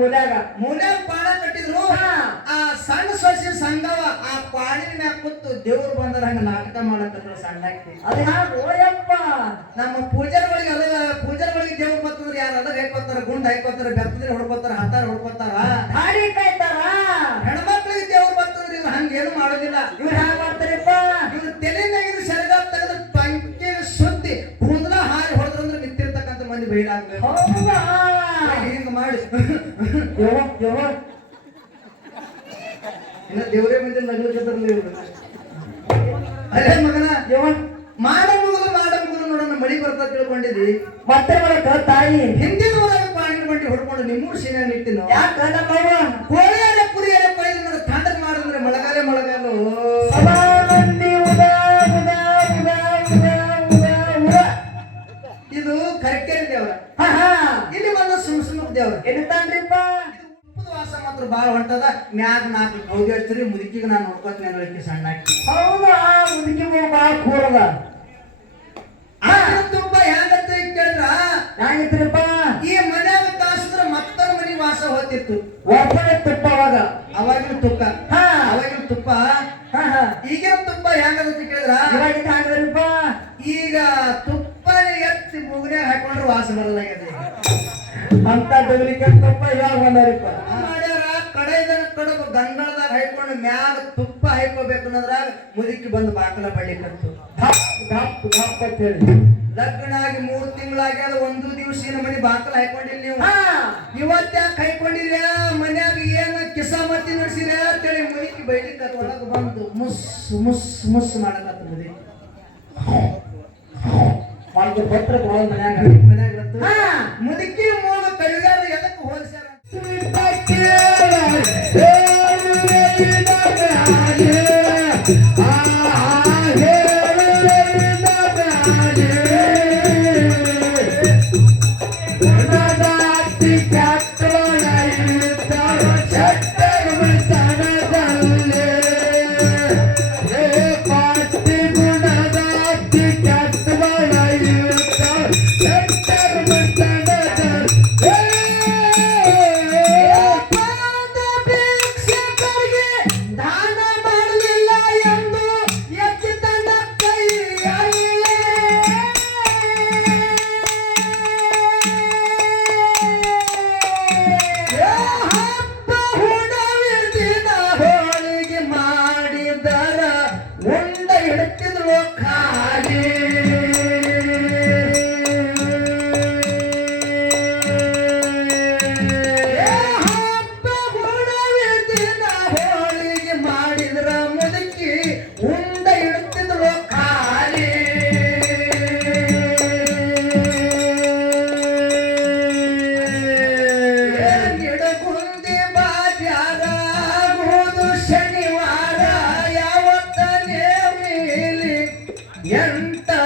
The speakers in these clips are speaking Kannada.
ಮೂಲ್ಯಾಗ. ಮೂಲ್ಯಾಗ ಪಾಣ ಕಟ್ಟಿದ್ರು. ಆ ಸಣ್ಣ ಸಸಿ ಸಂಗವ ಆ ಪಾಳಿನ ಮ್ಯಾಗ ಕೂತು ದೇವ್ರು ಬಂದ್ರ ಹಂಗ ನಾಟಕ ಮಾಡಕತ್ರ ಸಣ್ಣಾಕಿ ಅದು ಹಾಗ ಓಯಪ್ಪ? ನಮ್ಮ ಪೂಜಾರಿಗಳಿಗೆ ಅದ ಪೂಜಾರಿಗಳಿಗೆ ದೇವ್ರು ಬರ್ತಂದ್ರೆ ಯಾರು ಅದ ಹಾಕೋತಾರ ಗುಂಡ್ ಹೈಕೋತಾರ ಬೆತ್ತದ್ರೆ ಹೊಡ್ಕೋತಾರ ಹತ್ತಾರ ಹೊಡ್ಕೋತಾರ ಹಾಡಿ ಕಾಯ್ತಾರ ಹೆಣ್ಮಕ್ಳಿಗೆ ದೇವ್ರು ಬರ್ತಂದ್ರೆ ಇವ್ರು ಹಂಗೇನು ಮಾಡೋದಿಲ್ಲ. ಇವ್ರು ಹ್ಯಾಂಗ ಮಾಡ್ತಾರಪ್ಪ? ಇವ್ರು ತಲೆನಾಗಿದ್ದು ಸೆರಗ ತೆಗೆದು ಪಂಕಿನ ಸುತ್ತಿ ಕುಂದ್ರ ಹಾರಿ ಹೊಡೆದ್ರಂದ್ರೆ ನಿಂತಿರ್ತಕ್ಕಂಥ ಮಂದಿ ಬೈಲಾಗ್ಬೇಕು. ಮಾಡಿ ಯವ್ವ ಯವ್ವ ಇನ್ನ ದೇವರೇ ಮಂದಿ ನಗ್ಲಿಕ್ಕದ್ರಲ್ಲ ಇವ್ರು ಅಲ್ಲೇ ಮಗನ ಯವ್ವ ಮಾಡ ಮುಗಿದು ಮಾಡ ಮುಗಿದ್ರು ನೋಡೋಣ ಮಳಿ ಬರ್ತಾ ತಿಳ್ಕೊಂಡಿದ್ವಿ ಮತ್ತೆ ಬರಕ ತಾಯಿ. ಹಿಂದಿನ ಊರಾಗ ಪಾಯಿಂಟ್ ಬಂಡಿ ಹೊಡ್ಕೊಂಡು ನಿಮ್ಮೂರು ಸೀನ ನಿಟ್ಟಿನ ಯಾಕ ಅಲ್ಲ ಪುರಿ ಕುರಿಯಾರೆ ಕೊಯ್ದು ನೋಡ ತಂಡದ ಮಾಡಿದ್ರೆ ಮಳೆಗಾಲ ಮಳೆಗಾಲ. ಸದಾ ಹಚ್ಚಿರಿ ಮುದುಕಿಗೆ ನಾನು ನೋಡ್ಕೋತೀನಿ ಅನ್ನೋದಕ್ಕೆ ಸಣ್ಣ ಹೌದಾ? ಮುದುಕಿ ಬಾ ಕೂರದ ತುಂಬ ಹೆಂಗತ್ತ ಕೇಳಿದ್ರ? ಹೆಂಗಿತ್ರಿಪ್ಪ ಈ ಮನ್ಯಾಗ ತಾಸಿದ್ರ ಮತ್ತೊಂದು ಮನೆ ವಾಸ ಹೋಗ್ತಿತ್ತು. ಒಬ್ಬನೇ ತುಪ್ಪ ಅವಾಗ. ಅವಾಗಿನ ತುಪ್ಪ. ಹಾ. ಅವಾಗಿನ ತುಪ್ಪ. ಹಾ ಹಾ. ಈಗಿನ ತುಪ್ಪ ಹೆಂಗದ ಕೇಳಿದ್ರ? ಇವಾಗಿಂದ ಹ್ಯಾಂಗದ್ರಿಪ್ಪ ಈಗ ತುಪ್ಪ ಎತ್ತಿ ಮುಗ್ನ್ಯಾಗ ಹಾಕೊಂಡ್ರೆ ವಾಸ ಬರಲಾಗಿದೆ ಅಂತ ಡಬ್ಲಿಕೆ ತುಪ್ಪ ಇವಾಗ ಬಂದಾರಿಪ್ಪ ಮಾಡ್ಯಾರ ಕಡೆದನ ಕಡಬ ಗಂಗಳದಾಗ ಹಾಕೊಂಡು ಮ್ಯಾಗ ತುಪ್ಪ ಹಾಕೋಬೇಕು ಅನ್ನೋದ್ರಾಗ ಮುದುಕಿ ಬಂದು ಬಾಕಲ ಬಳ್ಳಿ ಕಟ್ಟು ಧಪ್ ಧಪ್ ಅಂತ ಹೇಳಿ. ಲಗ್ನ ಆಗಿ ತಿಂಗಳಾಗಿ ಅದು ಒಂದು ದಿವಸ ಮನೆ ಬಾಕಲ ಹಾಕೊಂಡಿಲ್ಲ ನೀವು? ಇವತ್ತ ಇವತ್ತ್ಯಾಕ ಹಾಕೊಂಡಿರ ಮನ್ಯಾಗ ಏನ ಮತ್ತಿ ನಡೆಸಿರ ಅಂತೇಳಿ ಮುದುಕಿ ಬೈಲಿ ಒಳಗೆ ಬಂದು ಮುಸ್ ಮುಸ್ ಮುಸ್ ಮಾಡಕತ್ತ ಮುದುಕಿ. ಮಾಡ್ಕೊ ಪತ್ರ ಮನ್ಯಾಗ ಮನ್ಯಾಗ ಮುದುಕಿ ಮೂಲ ಕೈಗಾರ ಎದಕ್ಕೆ ಹೋಲಿಸ್ಯಾರ?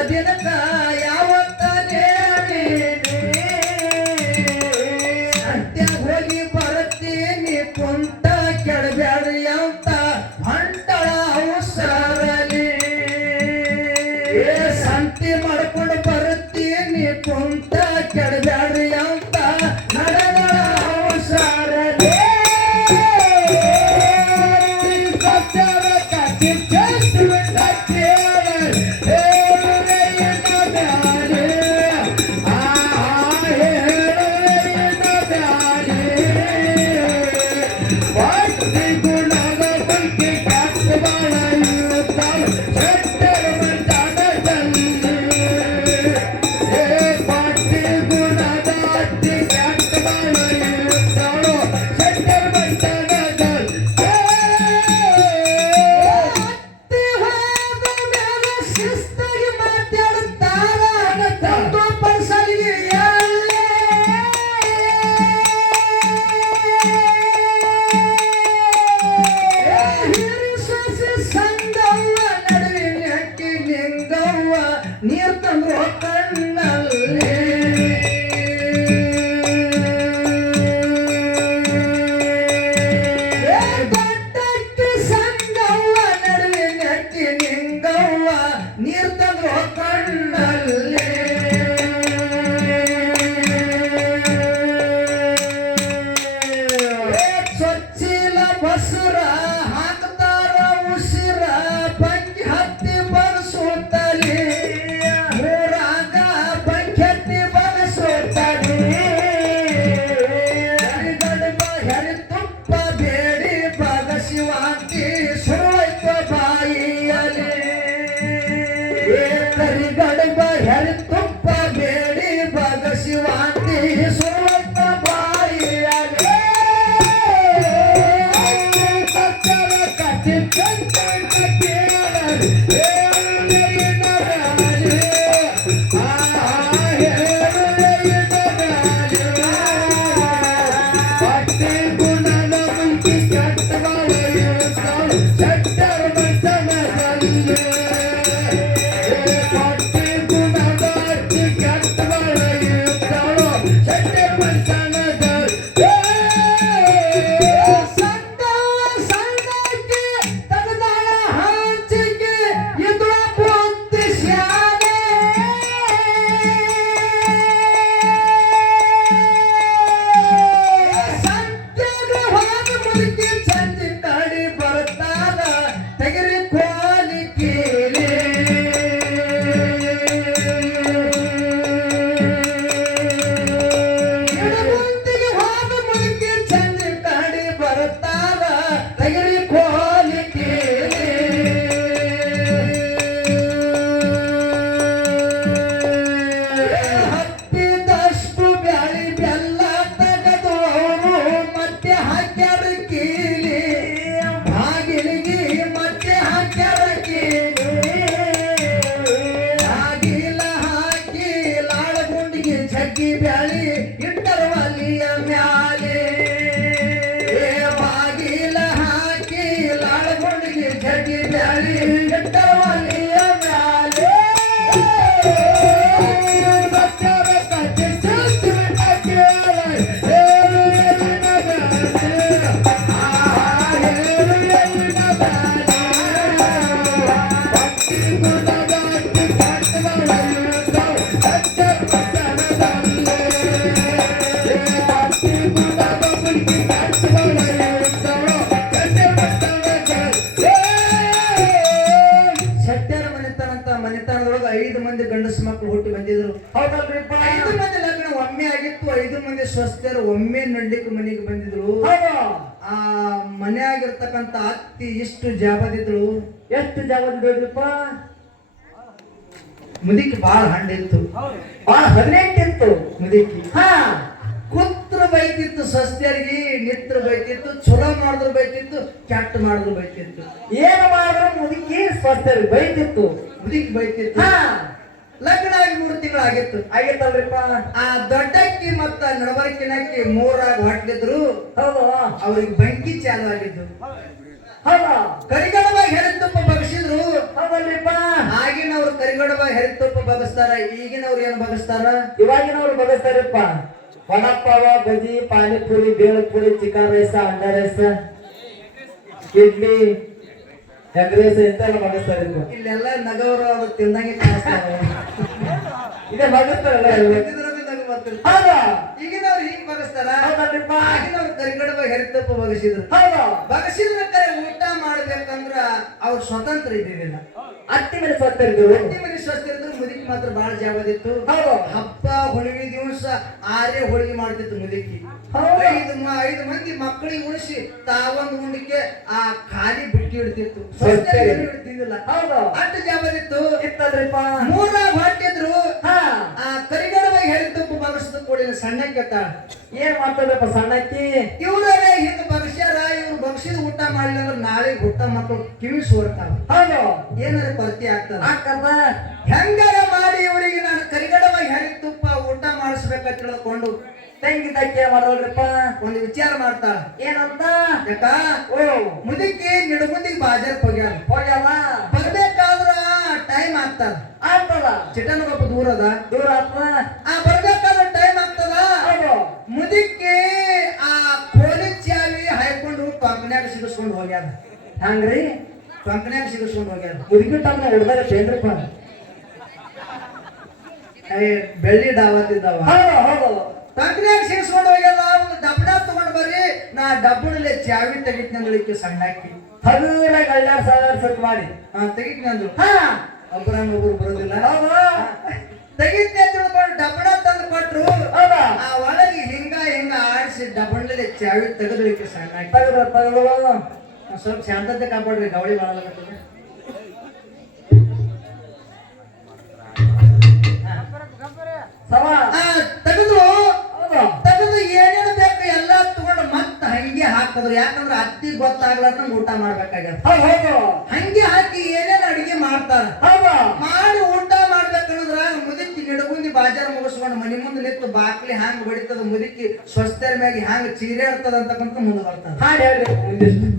जनता यावर ಮನೆತನದೊಳಗೆ ಐದು ಮಂದಿ ಗಂಡಸು ಮಕ್ಕಳು ಹುಟ್ಟಿ ಬಂದಿದ್ರು. ಹೌದಲ್ರಿಪ್ಪ ಐದು ಮಂದಿ ಲಗ್ನ ಒಮ್ಮೆ ಆಗಿತ್ತು ಐದು ಮಂದಿ ಸ್ವಸ್ಥರು ಒಮ್ಮೆ ನಡ್ಲಿಕ್ಕೆ ಮನೆಗೆ ಬಂದಿದ್ರು. ಆ ಮನೆಯಾಗಿರ್ತಕ್ಕಂಥ ಅತ್ತಿ ಇಷ್ಟು ಜಾಬದಿದ್ರು ಎಷ್ಟು ಜವಾಬ್ದಾರಿಪ್ಪ ಮುದಿಕ್ ಬಾಳ ಹಂಡಿತ್ತು. ಬಾಳ ಹದಿನೆಂಟಿತ್ತು ಮುದಿಕ್ಕೆ ಹಾ. ಕುತ್ರ ಬೈತಿತ್ತು ಸಸ್ಯರಿಗೆ ನಿತ್ರ ಬೈತಿತ್ತು ಚಲೋ ಮಾಡಿದ್ರು ಬೈತಿತ್ತು ಕೆಟ್ಟ ಮಾಡಿದ್ರು ಬೈತಿತ್ತು. ಏನು ಮಾಡಿದ್ರು? ಮುದುಕಿ ಸಸ್ಯರಿಗೆ ಬೈತಿತ್ತು. ಮುದುಕಿ ಬೈತಿತ್ತು. ಹಾ. ಲಗ್ನ ಆಗಿ ಮೂರು ತಿಂಗಳು ಆಗಿತ್ತು. ಆಗಿತ್ತಲ್ರಿಪ್ಪ ಆ ದೊಡ್ಡಕ್ಕಿ ಮತ್ತ ನಡಬರ್ಕಿನಕ್ಕಿ ಮೂರಾಗಿ ಹೊಟ್ಟಿದ್ರು ಹೌದಾ. ಅವ್ರಿಗೆ ಬೆಂಕಿ ಚಾಲು ಆಗಿದ್ದು. ಹೌದಾ. ಕರಿಗಡಬಾಗ ಹೆರಿತುಪ್ಪ ಬಗಸಿದ್ರು. ಹೌದಲ್ರಿಪ್ಪ. ಆಗಿನವ್ರು ಕರಿಗಡಬಾಗ ಹೆರಿತುಪ್ಪ ಬಗಸ್ತಾರ ಈಗಿನವ್ರು ಏನ್ ಬಗಸ್ತಾರ? ಇವಾಗಿನವ್ರು ಬಗಸ್ತಾರಪ್ಪ. ವಡಪಾವ ಬಜಿ ಪಾನಿಪುರಿ ಬೇಳಪುರಿ ಚಿಕನ್ ರೈಸ್ ಅಂಡ ರೈಸ್ ಇಡ್ಲಿ ಎಗ್ ರೈಸ್ ಇಂತೆಲ್ಲ ಮಾಡಿಸ್ತಾರೆ ಇಲ್ಲೆಲ್ಲ ನಗವರು ಅವ್ರು ತಿಂದಂಗೆ ಕಾಣಿಸ್ತಾರೆ. ಇದೇ ಮಾಡಿಸ್ತಾರಲ್ಲ ಈಗಿನವ್ರು ಹೀಗ್ ಬಗಸ್ತಾರ ಹೌದಲ್ರಿಪ್ಪ ಆಗಿನವ್ರು ಕರಿಗಡಬಾಗ ಹೆರಿತುಪ್ಪ ಬಗಸಿದ್ರು. ಹೌದು. ಬಗಸಿದ್ರ ಕರೆ ಊಟ ಮಾಡ್ಬೇಕಂದ್ರ ಅವ್ರ ಸ್ವತಂತ್ರ ಇದ್ದಿದ್ದಿಲ್ಲ. ಮೇಲೆ ಸತ್ತರಿದ್ರು ಅಟ್ಟಿ ಮನೆ ಸ್ವಸ್ಥ ಇದ್ರು ಮುದುಕಿ ಮಾತ್ರ ಬಹಳ ಜಾವದಿತ್ತು. ಹಬ್ಬ ಹುಳಿವಿ ದಿವಸ ಆರೇ ಹೋಳಿಗೆ ಮಾಡ್ತಿತ್ತು ಮುದುಕಿ. ಐದು ಐದು ಮಂದಿ ಮಕ್ಕಳಿಗೆ ಉಳಿಸಿ ತಾವೊಂದು ಉಂಡಿಕೆ ಆ ಖಾಲಿ ಬಿಟ್ಟಿ ಇಡ್ತಿತ್ತು. ಹೌದು. ಅಷ್ಟು ಜಾಬದಿತ್ತು ಇತ್ತದ್ರಿಪ್ಪ ಮೂರ ಹೊಟ್ಟಿದ್ರು ಆ ಕರಿಗಡವಾಗಿ ಹೆರಿತುಪ್ಪು ಬಗಸಿದ ಕೂಡಿನ ಸಣ್ಣಕ್ಕೆ ಏನ್ ಮಾಡ್ತಾರಪ್ಪ ಸಣ್ಣಕ್ಕಿ? ಇವ್ರೇ ಹಿಂದ ಬಗ್ಸ್ಯಾರ ಇವ್ರು ಬಗ್ಸಿದ ಊಟ ಮಾಡಿಲ್ಲ ಅಂದ್ರೆ ನಾಳೆ ಹುಟ್ಟ ಮಕ್ಕಳು ಕಿವಿ ಸೋರ್ತಾವ. ಹೌದು. ಏನಾರ ಕೊರತೆ ಆಗ್ತದ? ಅಕ್ಕದ ಹೆಂಗಾರ ಮಾಡಿ ಇವರಿಗೆ ನಾನು ಕರಿಗಡವಾಗಿ ಹೆರಿ ತುಪ್ಪ ಊಟ ಮಾಡಿಸ್ಬೇಕಂತ ತಿಳ್ಕೊಂಡು ತೆಂಗಿ ಮಾಡೋಳ್ರಿಪ್ಪ ಒಂದು ವಿಚಾರ ಮಾಡ್ತಾಳ ಏನಂತ? ಯಾಕ ಓ ಮುದುಕಿ ನಿಡಗುಂದಿಗೆ ಬಾಜಾರ್ ಹೋಗ್ಯಾರ ಬರ್ಬೇಕಾದ್ರ ಟೈಮ್ ಆಗ್ತದ. ಆಗ್ತದ. ಚಿಟನ್ ದೂರ ಅದ. ದೂರ ಆತ್ಮ ಆ ಬರ್ಬೇಕಾದ್ರ ಟೈಮ್ ಆಗ್ತದ. ಮುದಕ್ಕೆ ಮುದುಕಿ ಆ ಪೊಲೀಸ್ ಚಾವಿ ಹಾಯ್ಕೊಂಡು ಕಂಪನ್ಯಾಗ ಸಿಗಿಸ್ಕೊಂಡು ಹೋಗ್ಯಾರ ಹಂಗ್ರಿ? ಕಂಪನ್ಯಾಗ ಸಿಗಿಸ್ಕೊಂಡು ಹೋಗ್ಯಾರ ಮುದುಕಿ ತಮ್ಮ ಹೊಡೆದಾರೆ ಚೇಂದ್ರಪ್ಪ. ಬೆಳ್ಳಿ ಡಾವತ್ತಿದ್ದಾವ ಹೌದು ಹೌದು. ಕಂಪನ್ಯಾಗ ಸೇರಿಸ್ಕೊಂಡು ಹೋಗ್ಯಾರ ಒಂದು ಡಬ್ಡ ತಗೊಂಡ್ ಬರ್ರಿ. ನಾ ಡಬ್ಬಣಲ್ಲಿ ಚಾವಿ ತೆಗಿತ್ನಂಗಳಿಗೆ ಸಣ್ಣಾಕಿ ಹಗುರ ಗಳ್ಯಾರ ಸಾವಿರ ಸತ್ ಮಾಡಿ. ಹಾ ತೆಗಿತ್ನಂದ್ರು ಹಾ. ಒಬ್ಬರನ್ನ ಒಬ್ರು ಬರೋದಿಲ್ಲ. ತೆಗಿತ್ನೆ ತಿಳ್ಕೊಂಡು ಡಬ್ಬಡ ತಂದು ಕೊಟ್ರು. ಆ ಒಳಗೆ ಹಿಂಗ ಹಿಂಗ ಆಡಿಸಿ ಡಬ್ಬಣದಲ್ಲಿ ಚಾವಿ ತೆಗೆದಳಿಕ್ಕೆ ಸಣ್ಣಾಕಿ. ಸ್ವಲ್ಪ ಶಾಂತತೆ ಕಾಪಾಡ್ರಿ ಗವಳಿ ಮಾಡಲಾಗತ್ತದ ತೆಗೆದು. ಹಾಕಿದ್ರು ಯಾಕಂದ್ರೆ ಅತ್ತಿ ಗೊತ್ತಾಗ್ಲಾರ್ದಂಗ ಊಟ ಮಾಡ್ಬೇಕಾಗ್ಯದ ಹಂಗೆ ಹಾಕಿ ಏನೇನ್ ಅಡಿಗೆ ಮಾಡ್ತಾರ? ಮಾಡಿ ಊಟ ಮಾಡ್ಬೇಕಂದ್ರ ಮುದುಕಿ ಗಿಡಗುಂದಿ ಬಾಜಾರ ಮುಗಿಸ್ಕೊಂಡು ಮನಿ ಮುಂದೆ ನಿಂತು ಬಾಕ್ಲಿ ಹ್ಯಾಂಗ ಬಡಿತದ ಮುದುಕಿ ಸ್ವಸ್ಥರ ಮ್ಯಾಗ ಹ್ಯಾಂಗ ಚೀರೆ ಇರ್ತದ ಅಂತಕ್ಕಂಥ ಮುಂದೆ ಬರ್ತದ ಹಾಡು ಹೇಳ್ರಿ ಮುಂದಿಷ್ಟು.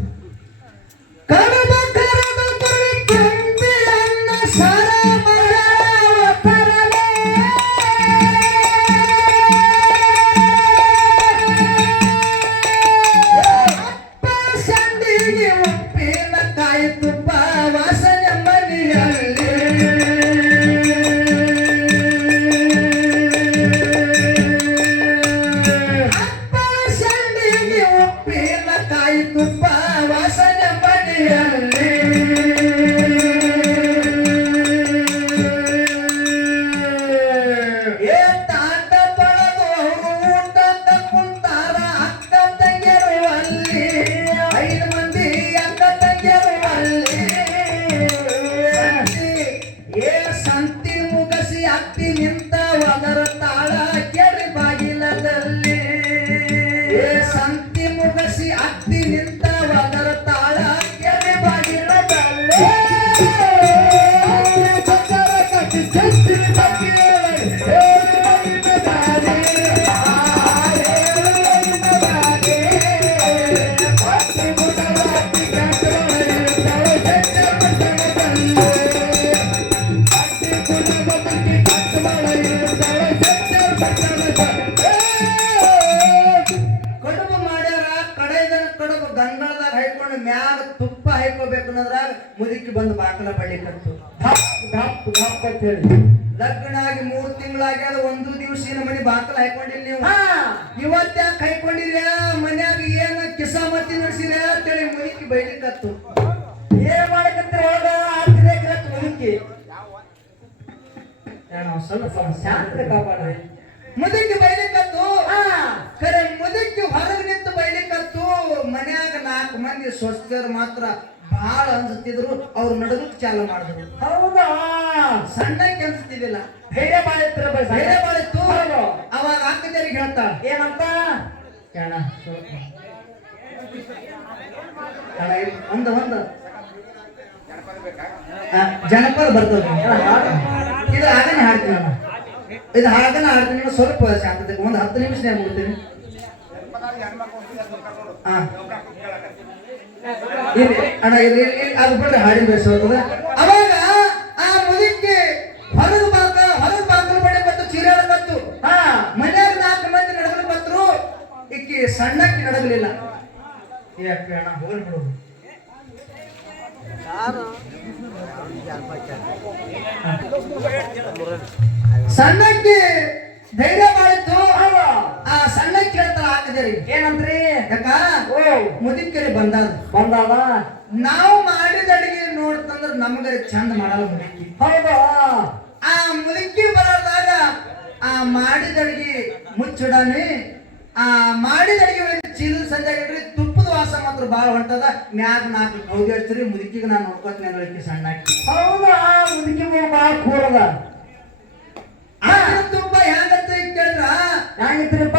ಕಡುಬು ಲಗ್ನ ಆಗಿ ಮೂರ್ ತಿಂಗಳಾಗ್ಯಾದ ಒಂದು ದಿವಸ ಏನ ಮನಿ ಬಾಕಲ ಹಾಕೊಂಡಿಲ್ಲ ನೀವು. ಇವತ್ತ ಇವತ್ತ್ಯಾಕ ಹಾಕೊಂಡಿಲ್ಲ ಮನ್ಯಾಗ ಏನ ಮತ್ತಿ ನಡೆಸಿರ ಅಂತೇಳಿ ಮುನಿಕಿ ಬೈಲಿಕತ್ತು ಏನ್ ಮಾಡಕತ್ರ ಒಳಗ ಮುದುಕಿ. ಏನೋ ಸ್ವಲ್ಪ ಶಾಂತ ಕಾಪಾಡ್ರಿ. ಮುದುಕಿ ಬೈಲಿಕತ್ತು ಹಾ. ಖರೆ ಮುದುಕಿ ಹೊರಗೆ ನಿಂತು ಬೈಲಿಕತ್ತು ಮನ್ಯಾಗ ನಾಲ್ಕು ಮಂದಿ ಸ್ವಸ್ಥರು ಮಾತ್ರ ಬಹಳ ಅನ್ಸುತ್ತಿದ್ರು ಅವ್ರು ನಡೆದು ಚಾಲು ಮಾಡಿದ್ರು. ಹೌದಾ? ಸಣ್ಣಕ್ಕೆ ಅನ್ಸ್ತಿದ್ದಿಲ್ಲ ಧೈರ್ಯ ಮಾಡಿತ್ರ ಬೇರೆ ಮಾಡಿತ್ತು. ಅವಾಗ ಅಕ್ಕದೇರಿಗೆ ಹೇಳ್ತ ಏನಂತ? ಕೇಳ ಒಂದು ಒಂದು. ಜನಪದ ಬರ್ತದೆ. ಇದು ಹಾಗನ ಹಾಡ್ತೀನಿ ನಾನು. ಇದು ಹಾಗನ ಹಾಡ್ತೀನಿ ಸ್ವಲ್ಪ ಶಾಂತತೆ ಒಂದು ಹತ್ತು ನಿಮಿಷ ಮುಗ್ತೀನಿ. ಹಾ ಇಲ್ಲಿ, ಅಣ್ಣ, ಇಲ್ಲಿ- ಅದು ಬಿಡ್ರಿ, ಹಾಡಿ ಬೇಸ ಅವಾಗ ಆ ಮುದಿಕ್ಕೆ ಹೊರಗೆ ಬಾಕ ಹೊರಗೆ ಬಾಕಲು ಬಂತು ಬತ್ತು ಬಂತು. ಹಾ ಮನ್ಯಾಗ ನಾಲ್ಕು ಮಂದಿ ನಡಗಲು ಬಂದ್ರು. ಇಕ್ಕಿ ಸಣ್ಣಕ್ಕೆ ನಡಗಲಿಲ್ಲ. ಯಾಕೆ ಅಣ್ಣ, ಹೋಗ್ಲಿ ಬಿಡು. ಸಣ್ಣಕ್ಕಿ ಧೈರ್ಯ ಮಾಡಿತ್ತು ಆ ಸಣ್ಣಕ್ಕಿ ಹೇಳ್ತಾಳ ಹಾಕಿದೇರಿ ಏನಂತ್ರಿ ಯಾಕ ಓ ಮುದುಕಿರಿ ಬಂದಾದ ಬಂದಾವ ನಾವು ಮಾಡಿದ ಅಡಿಗೆ ನೋಡ್ತಂದ್ರ ನಮ್ಗ ಚಂದ ಮಾಡಲ್ಲ ಮುದುಕಿ. ಹೌದಾ? ಆ ಮುದುಕಿ ಬರದಾಗ ಆ ಮಾಡಿದ ಅಡಿಗೆ ಮುಚ್ಚಿಡಾನೆ. ಆ ಮಾಡಿದ ಅಡಿಗೆ ಚೀಲ ಸಂಜೆ ತುಪ್ಪದ ವಾಸ ಮಾತ್ರ ಬಾಳ ಹೊಂಟದ. ಮ್ಯಾಗ ನಾಲ್ಕು ಕೌದಿ ಹಚ್ಚಿರಿ ಮುದುಕಿಗೆ ನಾನು ನೋಡ್ಕೊತೀನಿ ಅನ್ನೋದಕ್ಕೆ ಸಣ್ಣ ಹಾಕಿ ಹೌದಾ? ಮುದುಕಿ ಬಾಳ ಕೂರದ ಆ ತುಪ್ಪ ಹೆಂಗತ್ತ ಕೇಳಿದ್ರ? ಹೆಂಗಿತ್ರಿಪ್ಪ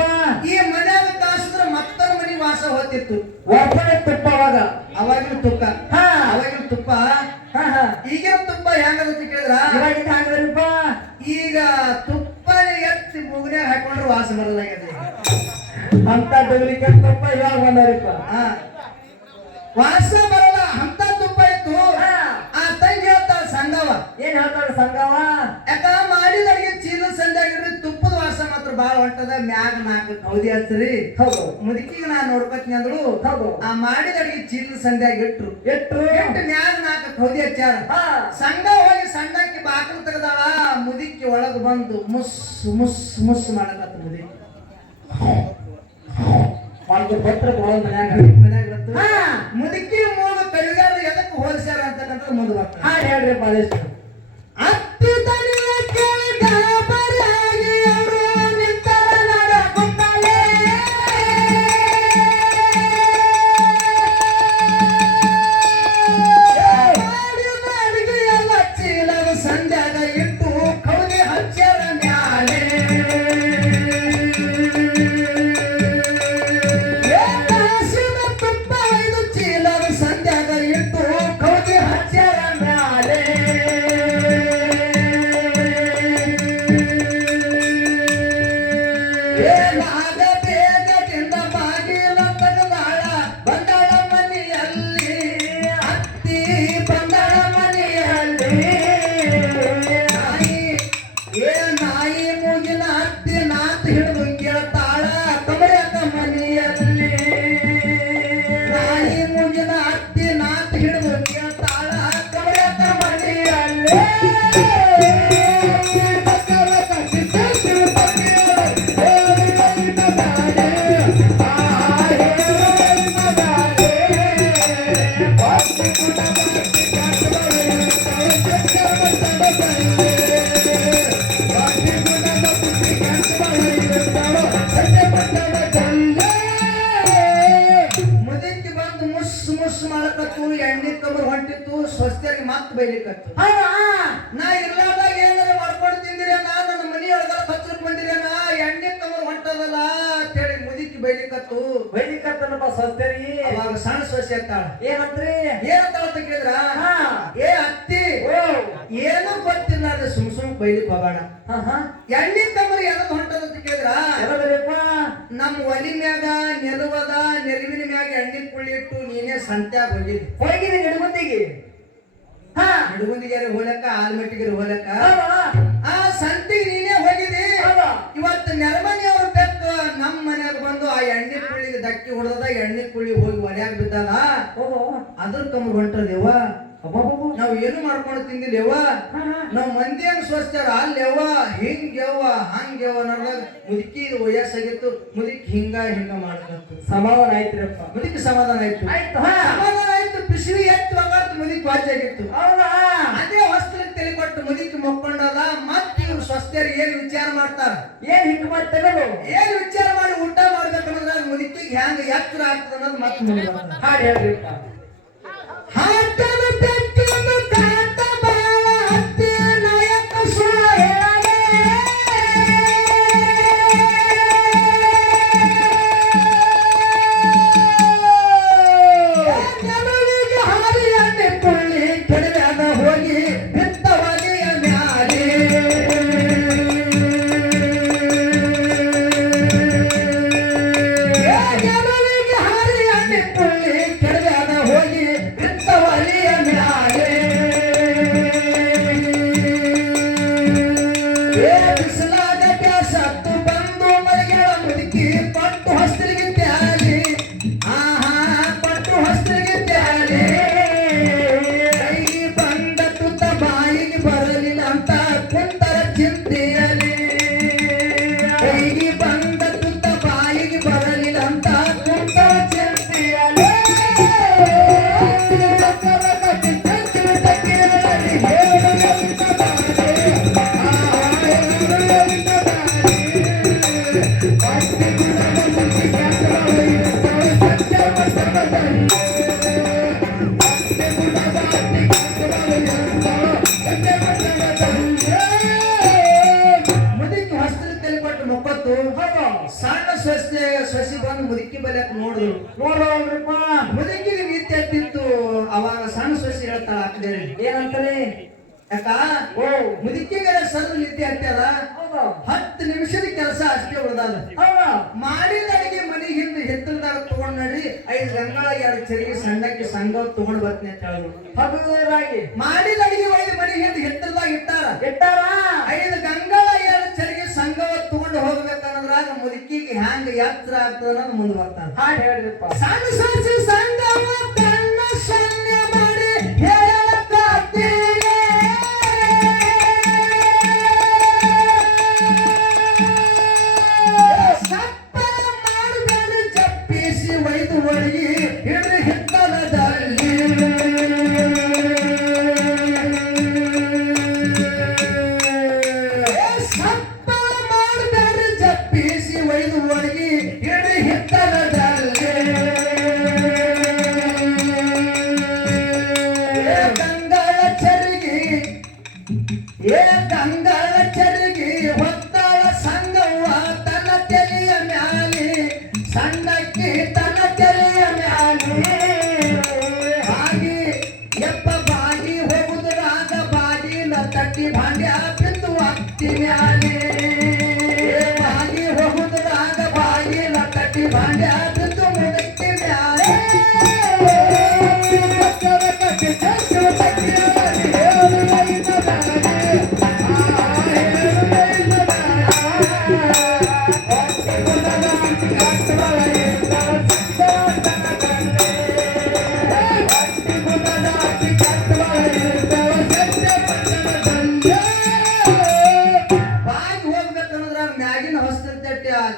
ಮತ್ತೊಂದು ಹೊತ್ತಿತ್ತು ಒಬ್ಬನ ತುಪ್ಪ ಅವಾಗ. ಅವಾಗಿನ ತುಪ್ಪ. ಹಾ. ಅವಾಗಿನ ತುಪ್ಪ? ಹಾ ಹಾ. ಈಗಿನ ತುಪ್ಪ ಹೆಂಗಂತ ಕೇಳಿದ್ರ? ಇವಾಗಿನ ಈಗ ತುಪ್ಪ ಎತ್ತಿ ಮುಗ್ನ್ಯಾಗ ಹಾಕೊಂಡ್ರೆ ವಾಸ ಬರಲಾಗಿದೆ ಅಂತ ಡಬ್ಲಿಕೆ ತುಪ್ಪ ಇವಾಗ ಬಂದಾರಪ್ಪ ವಾಸ ಬರಲ್ಲ ಅಂತ ತುಪ್ಪ ಇತ್ತು. ಆ ತಂಗಿ ಹೇಳ್ತಾಳ ಸಂಗವ. ಏನ್ ಹೇಳ್ತಾಳ ಸಂಗವ? ಯಾಕ ಮಾಡಿದ ಅಡಿಗೆ ಚೀಲ ಸಂಜೆ ವಾಸ ಮಾತ್ರ ಬಾಳ ಹೊಂಟದ ಮ್ಯಾಗ ನಾಲ್ಕು ಕೌದಿ ಹಚ್ಚ್ರಿ ಹೌದು ಮುದುಕಿಗೆ ನಾ ನೋಡ್ಕೊತೀನಿ ಅಂದ್ರು ಹೌದು ಆ ಮಾಡಿದ ಅಡಿಗೆ ಚೀಲ ಸಂಧ್ಯಾಗ ಇಟ್ರು. ಎಟ್ಟು ಇಟ್ಟು ಮ್ಯಾಗ ನಾಲ್ಕು ಕೌದಿ ಹಚ್ಚಾರ ಸಂಘ ಹೋಗಿ ಸಣ್ಣಕ್ಕೆ ಬಾಕಲು ತೆಗದಾಳ ಮುದುಕಿ ಒಳಗೆ ಬಂದು ಮುಸ್ ಮುಸ್ ಮುಸ್ ಮಾಡಕತ್ತ ಮುದುಕಿ. ಒಂದು ಪತ್ರ ಮುದುಕಿ ಮೂಲ ಕೈಗಾರ ಎದಕ್ಕೆ ಹೋಲಿಸ್ಯಾರ ಅಂತಕ್ಕಂಥ ಮುಂದೆ ಬರ್ತಾರೆ ಹೇಳ್ರಿ ಪಾದೇಶ್ ಅತ್ತಿ ಸೊಸೆ ಅಂತಾಳ. ಏನಂತ್ರಿ? ಏನಂತಾಳ ಅಂತ ಕೇಳಿದ್ರ? ಹಾ. ಏ ಅತ್ತಿ ಏನು ಏನೂ ಗೊತ್ತಿಲ್ಲ ಅಂದ್ರೆ ಸುಮ್ ಸುಮ್ ಬೈಲಿಕ್ ಹೋಗೋಣ ಎಣ್ಣಿ ಕಬ್ಬರ್ ಯಾವ್ದು ಹೊಂಟದ ಅಂತ ಕೇಳಿದ್ರ? ನಮ್ ನಮ್ಮ ಒಲಿ ಮ್ಯಾಗ ನೆಲುವದ ನೆಲುವಿನ ಮ್ಯಾಗ ಎಣ್ಣೆ ಕುಳ್ಳಿ ಇಟ್ಟು ನೀನೇ ಸಂತ್ಯಾಗ ಹೋಗಿದ್ದಿ. ಹೋಗಿದ್ದೀನಿ ನಡುಗುಂದಿಗೆ? ಹಾ. ನಡುಗುಂದಿಗೆ ಹೋಲಕ್ಕ ಆಲ್ಮಟ್ಟಿಗೆ ಹೋಲಕ್ಕ ಆ ಸಂತಿ ನೀನೇ ಹೋಗಿದಿ ಇವತ್ತು ನೆಲಮನೆಯವ್ರ ಬೆಕ್ಕ ನಮ್ಮ ಮನ್ಯಾಗ ಬಂದು ಆ ಎಣ್ಣೆ ಕುಳ್ಳಿಗೆ ದಕ್ಕಿ ಹೊಡೆದ ಎಣ್ಣೆ ಕುಳಿ ಹೋಗಿ ಮನ್ಯಾಗ ಬಿದ್ದದ ಓಹೋ ಅದ್ರ ಕಮ್ಮಿ ಹೊಂಟದೇವ. ನಾವ್ ಏನು ಮಾಡ್ಕೊಂಡು ತಿಂದಿಲ್ಲವ ನಾವ್ ಮಂದಿ ಹಂಗ ಸ್ವಚ್ಛರ ಅಲ್ಲೇವ ಹಿಂಗ್ಯವ ಹಂಗ್ಯವ ಅನ್ನೋದಾಗ ಮುದುಕಿ ವಯಸ್ಸಾಗಿತ್ತು. ಮುದುಕಿ ಹಿಂಗ ಹಿಂಗ ಮಾಡ್ಕಂತು ಸಮಾಧಾನ ಆಯ್ತ್ರಪ್ಪ. ಮುದುಕಿ ಸಮಾಧಾನ ಆಯ್ತು. ಸಮಾಧಾನ ಆಯ್ತು ಪಿಶವಿ ಎತ್ತು ಒಗಾರ್ತು ಮುದುಕಿ ವಾಚಾಗಿತ್ತು. ಹೌದಾ ಅದೇ ವಸ್ತ್ರ ತಿಳಿಕೊಟ್ಟು ಮುದುಕಿ ಮಕ್ಕೊಂಡದ ಮತ್ತೆ ಇವ್ರು ಸ್ವಸ್ಥರಿಗೆ ಏನ್ ವಿಚಾರ ಮಾಡ್ತಾರ? ಏನ್ ಹಿಂಗ್ ಮಾಡ್ತೇವೆ ಏನ್ ವಿಚಾರ ಮಾಡಿ ಊಟ ಮಾಡ್ಬೇಕಂದ್ರೆ ಮುದುಕಿಗೆ ಹ್ಯಾಂಗ ಎತ್ತರ ಆಗ್ತದ ಅನ್ನೋದು ಮತ್ತೆ. ಹಾಡು ಹೇಳ್ರಿಪ್ಪ yeah. ನಡ್ರಿ ಐದು ಗಂಗಳ ಎರಡು ಚರಿಗೆ ಸಣ್ಣಕ್ಕೆ ಸಂಘ ತಗೊಂಡ್ ಬರ್ತೀನಿ ಅಂತ ಹೇಳಿದ್ರು. ಹಗುರಾಗಿ ಮಾಡಿದ ಅಡಿಗೆ ಒಯ್ದು ಮನೆ ಹಿಂದೆ ಹಿತ್ತಲ್ದಾಗ ಇಟ್ಟಾರ ಇಟ್ಟಾರ ಐದು ಗಂಗಳ ಎರಡು ಚರಿಗೆ ಸಂಘ ತಗೊಂಡು ಹೋಗ್ಬೇಕನ್ನೋದ್ರಾಗ ಮುದುಕಿಗೆ ಹ್ಯಾಂಗ ಯಾತ್ರ ಆಗ್ತದ ಅನ್ನೋದು ಮುಂದೆ ಬರ್ತಾನೆ ಹಾಡು ಹೇಳ್ರಿಪ್ಪ. ಸಣ್ಣ ಸೊಸಿ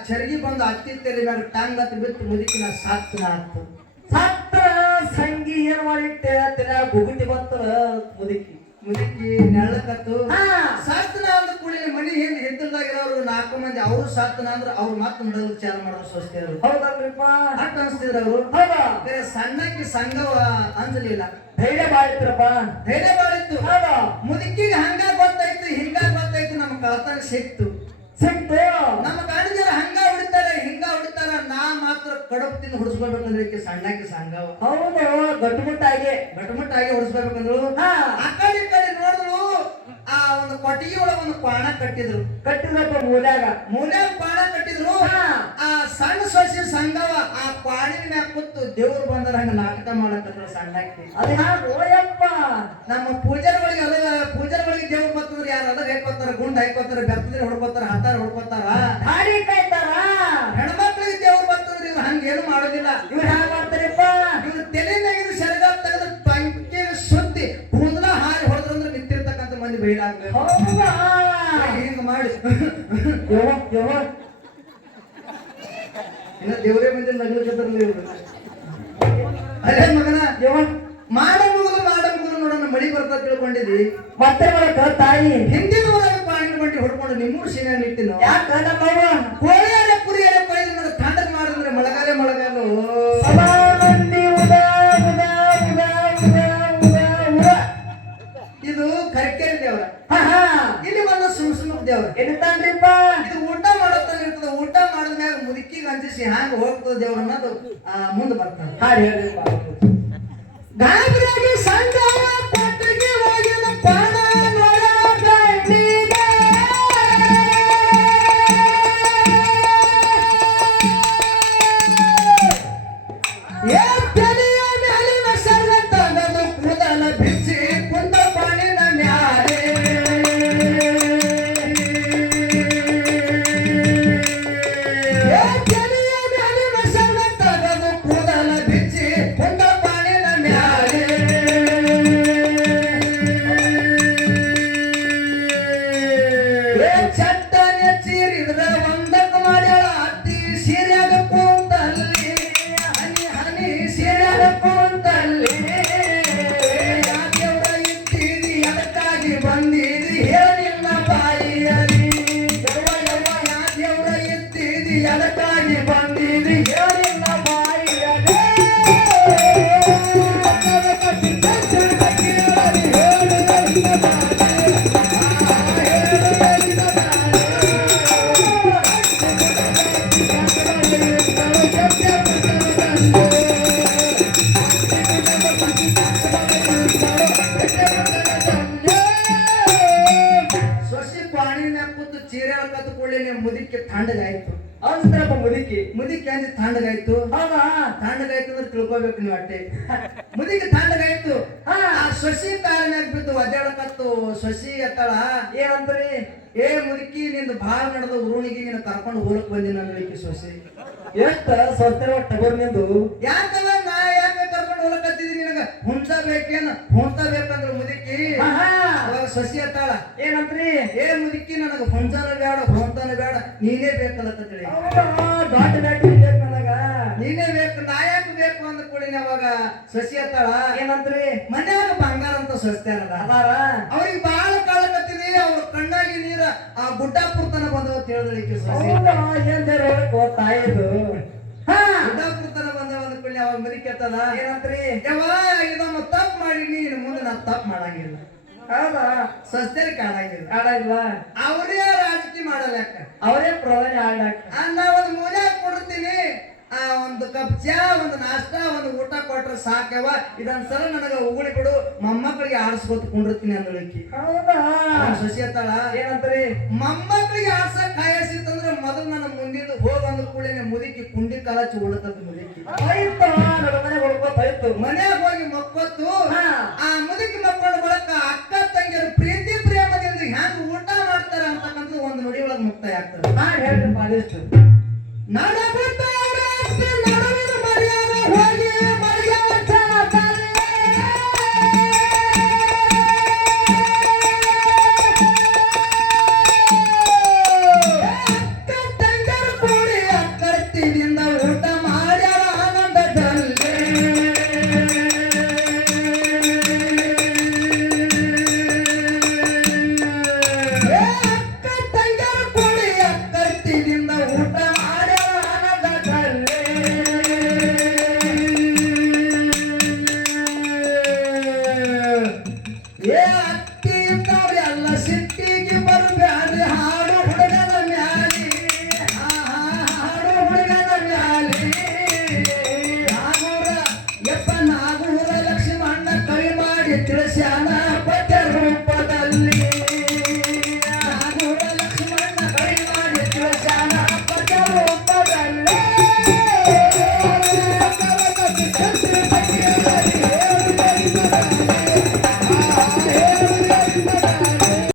ಚರ್ಗಿ ಬಂದು ಅತ್ತಿ ತೆಲಿ ಮ್ಯಾಗ ಟಂಗ್ ಹತ್ತಿ ಬಿತ್ತು ಮುದುಕಿನ ಸಾತ್ರ ಆತು ಸಾತ್ರ ಸಂಗಿ ಏನ್ ಮಾಡಿಟ್ಟೆ ತಲೆ ಗುಗುಟಿ ಬಂತಲ್ಲ ಮುದುಕಿ. ಮುದುಕಿ ನೆಳ್ಳಕತ್ತು ಹಾ. ಸಾತ್ನ ಅಂದ ಕೂಡಲೇ ಮನಿ ಹಿಂದೆ ಹಿಂದಿಲ್ದಾಗಿರೋರು ನಾಲ್ಕು ಮಂದಿ ಅವರು ಸಾತ್ನ ಅಂದ್ರೆ ಅವ್ರು ಮತ್ತೆ ನಡಲು ಚಾಲ ಮಾಡೋರು ಸೋಸ್ತಿದ್ರು ಹೌದಲ್ರಿಪ್ಪ? ಅಟ್ ಅನ್ಸ್ತಿದ್ರು ಅವರು. ಹೌದಾ? ಬೇರೆ ಸಣ್ಣಕ್ಕೆ ಸಂಘವ ಅಂಜಲಿಲ್ಲ. ಧೈರ್ಯ ಬಾಳಿತ್ರಪ್ಪ ಧೈರ್ಯ ಬಾಳಿತ್ತು. ಹೌದಾ? ಮುದುಕಿಗೆ ಹಂಗ ಗೊತ್ತಾಯ್ತು ಹಿಂಗ ಗೊತ್ತಾಯ್ತು ನಮ್ಮ ಕಳತನ ಸಿಕ್ತು. ಸಿಕ್ತು ನಮ್ಮ ಕಾಣಿಜರ ಹಂಗ ಹೊಡಿತಾರೆ ಹಿಂಗ ಹೊಡಿತಾರ ನಾ ಮಾತ್ರ ಕಡಪ್ ತಿಂದು ಹೊಡಿಸ್ಕೋಬೇಕಂದ್ರೆ ಈಕೆ ಸಣ್ಣಕ್ಕೆ ಸಂಘವ ಹೌದು ಗಟ್ಟುಮುಟ್ಟಾಗಿ ಗಟ್ಟಮುಟ್ಟಾಗಿ ಹೊಡಿಸ್ಬೇಕಂದ್ರು ಹಾ. ಆ ಕಡೆ ಈ ಕಡೆ ನೋಡಿದ್ರು ಆ ಒಂದು ಕೊಟ್ಟಿಗೆ ಒಳಗೆ ಒಂದು ಪಾಣ ಕಟ್ಟಿದ್ರು. ಕಟ್ಟಿದ್ರಪ್ಪ ಮೂಲ್ಯಾಗ. ಮೂಲ್ಯಾಗ ಪಾಣ ಕಟ್ಟಿದ್ರು. ಆ ಸಣ್ಣ ಸಸಿ ಸಂಘವ ಆ ಪಾಣಿನ ಮ್ಯಾಗ ಕೂತು ದೇವ್ರು ಬಂದ್ರ ಹಂಗ ನಾಟಕ ಮಾಡಕತ್ರ ಸಣ್ಣಕ್ಕೆ ಅದು ಹ್ಯಾಂಗ ಓಯಪ್ಪ. ನಮ್ಮ ಪೂಜಾರಿಗಳಿಗೆ ಅದ ಪೂಜಾರಿಗಳಿಗೆ ದೇವ್ರು ಬರ್ತಂದ್ರೆ ಯಾರು ಅದ ಹಾಕೋತಾರ ಗುಂಡ್ ಹಾಕೋತಾರ ಬೆತ್ತದ್ರೆ ಹೊಡ್ಕೋತಾರ ಹತ್ತಾರ ಹೊಡ್ಕೋತಾರ ಹಾಡಿ ಕಾಯ್ತಾರ. ಹೆಣ್ಮಕ್ಳಿಗೆ ದೇವ್ರು ಬರ್ತಂದ್ರೆ ಇವ್ರು ಹಂಗೇನು ಮಾಡೋದಿಲ್ಲ. ಇವ್ರು ಹಿಂಗ ಮಾಡಿ. ಇನ್ನ ದೇವರೇ ಮಂದಿ ಇವ್ರು. ಅದೇ ಮಗನ ಯವ್ವ. ಮಾಡ ಮುಗಿದು ಮಾಡ ಮುಗಿದು ನೋಡೋಣ ಮಳಿ ಬರ್ತಾ ತಿಳ್ಕೊಂಡಿದ್ವಿ ಮತ್ತೆ ತಾಯಿ. ಹಿಂದಿನ ಊರಾಗ ಪಾಯಿಂಟ್ ಮಾಡಿ ಹೊಡ್ಕೊಂಡು ನಿಮ್ಮೂರು ಸೀನ ನಿಟ್ಟಿನ ಯಾಕ ನಮ್ಮವ್ವ ಕೋಳಿಯಾರ ಕುರಿಯಾರ ಕೊಯ್ದು ನನಗೆ ತಂಡದ ಮಾಡಿದ್ರೆ ಮಳೆಗಾಲ ಮಳೆಗಾಲ. ಸದಾ ದೇವ್ರ ಎನ್ನಿತಾನ್ರಿಪ್ಪ ಇದು ಊಟ ಮಾಡೋದ್ರಲ್ಲಿ ಇರ್ತದ. ಊಟ ಮಾಡಿದ ಮ್ಯಾಗ ಮುದುಕಿಗೆ ಅಂಜಿಸಿ ಹ್ಯಾಂಗ ಹೋಗ್ತದ ದೇವ್ರ ಅನ್ನೋದು ಮುಂದೆ ಬರ್ತದೆ. ಹಾಡು ಹೇಳಿ ಗಾಬರಿಯಾಗಿ ಸಂಗಮ ತಣ್ಣಗಾಯ್ತು ಹೌದಾ ತಣ್ಣಗಾಯ್ತು ಅಂದ್ರೆ ತಿಳ್ಕೊಬೇಕು ನೀವು ಅಟ್ಟೆ ಮುದಿಗೆ ತಣ್ಣಗಾಯ್ತು ಹಾ ಆ ಸೊಸಿ ಕಾರಣ ಬಿತ್ತು ಒದ್ದಾಡಕತ್ತು ಸೊಸಿ ಎತ್ತಳ. ಏನಂದ್ರಿ ಏ ಮುದುಕಿ ನಿಂದು ಭಾಳ ನಡೆದ ಉರುಣಿಗೆ ನೀನು ಕರ್ಕೊಂಡು ಹೋಲಕ್ ಬಂದಿನ ನನ್ನ ಸೊಸಿ. ಎಷ್ಟ ಸೊಸ್ತಿರೋ ಟಗರ್ ನಿಂದು. ಯಾಕಂದ್ರ ಹುಂಚ ಬೇಕೇನು ಹುಂಚ ಬೇಕಂದ್ರ ಮುದುಕಿ. ಅವಾಗ ಸೊಸಿ ಎತ್ತಾಳ ಏನಂತ್ರಿ? ಏ ಮುದುಕಿ ನನಗ ಹುಂಚನ ಬೇಡ ಹುಂತನ ಬೇಡ ನೀನೇ ಬೇಕಲ್ಲ ಹೌದಾ ದೊಡ್ಡ ಬ್ಯಾಟ್ರಿ ಬೇಕು ನನಗ. ನೀನೇ ಬೇಕು ನಾ ಯಾಕೆ ಬೇಕು ಅಂದ ಕೂಡಿನ ಅವಾಗ ಸಸಿ ಅತ್ತಾಳ? ಏನಂತ್ರಿ? ಮನ್ಯಾಗ ಬಂಗಾರ ಅಂತ ಸಸ್ತಾರಲ್ಲ ಅದಾರ. ಅವ್ರಿಗೆ ಬಾಳ ಕಾಳಕತ್ತಿದಿ ಅವ್ರ ಕಣ್ಣಾಗಿ ನೀರ ಆ ಗುಡ್ಡಾಪುರ್ತನ ಬಂದವ ತಿಳಿದಳಿಕೆ ಸಸಿ. ಹೌದಾ? ಏನ್ ತಾಯಿದು ಹಾ. ಬಂದವ ಅಂದ ಕೂಡಲೇ ಅವಾಗ ಮರಿ ಕೆತ್ತದ ಏನಂದ್ರಿ ಯವ್ವ ಇದಮ್ಮ ತಪ್ಪು ಮಾಡಿ ನೀನು ಮುಂದೆ ನಾ ತಪ್ಪು ಮಾಡಂಗಿಲ್ಲ. ಹೌದಾ? ಸಸ್ಯರಿ ಕಾಣಂಗಿಲ್ಲ ಆಡಲ್ವ ಅವರೇ ರಾಜಕೀಯ ಮಾಡಲಕ್ಕ ಅವರೇ ಪ್ರಧಾನಿ ಆಡಾಕ. ಆ, ನಾ ಒಂದು ಮೂಲೆ ಕೊಡ್ತೀನಿ. ಆ ಒಂದು ಕಪ್ ಚಾ ಒಂದು ನಾಷ್ಟ ಒಂದು ಊಟ ಕೊಟ್ರೆ ಸಾಕವ ಇದನ್ ಸಲ ನನಗ ಉಗುಳಿ ಬಿಡು. ಮೊಮ್ಮಕ್ಕಳಿಗೆ ಆಡಿಸ್ಕೊತ ಕುಂಡಿರ್ತೀನಿ ಅಂದಳಿಕಿ. ಹೌದಾ? ಸಸಿ ಅತ್ತಾಳ ಏನಂತಾರೆ? ಮೊಮ್ಮಕ್ಕಳಿಗೆ ಆಡ್ಸಕ್ ಕಾಯಸಿತ್ತಂದ್ರೆ ಮೊದಲು ನನ್ನ ಮುಂದಿದ್ದು ಹೋಗ್ ಅಂದ ಕೂಡಲೇ ಮುದುಕಿ ಕಾಲ ಚೂಡತ್ತ ಮುದುಕಿ ಬೈತ ಹೋಗಿ ಮಕ್ಕತ್ತು. ಆ ಮುದುಕಿ ಮಕ್ಕಳು ಬಳಕ ಅಕ್ಕ ತಂಗಿಯರು ಪ್ರೀತಿ ಪ್ರೇಮದಿಂದ ಹೆಂಗ್ ಊಟ ಮಾಡ್ತಾರ ಅಂತಕ್ಕಂಥದ್ದು ಒಂದು ನುಡಿ ಒಳಗ ಮುಕ್ತಾಯ ಆಗ್ತದೆ. ನಾ ಹೇಳ್ರಿ ಪಾಲಿಸ್ತು ನಡಬರ್ತಾರ ಮರ್ಯಾದ ಹೋಗಿ.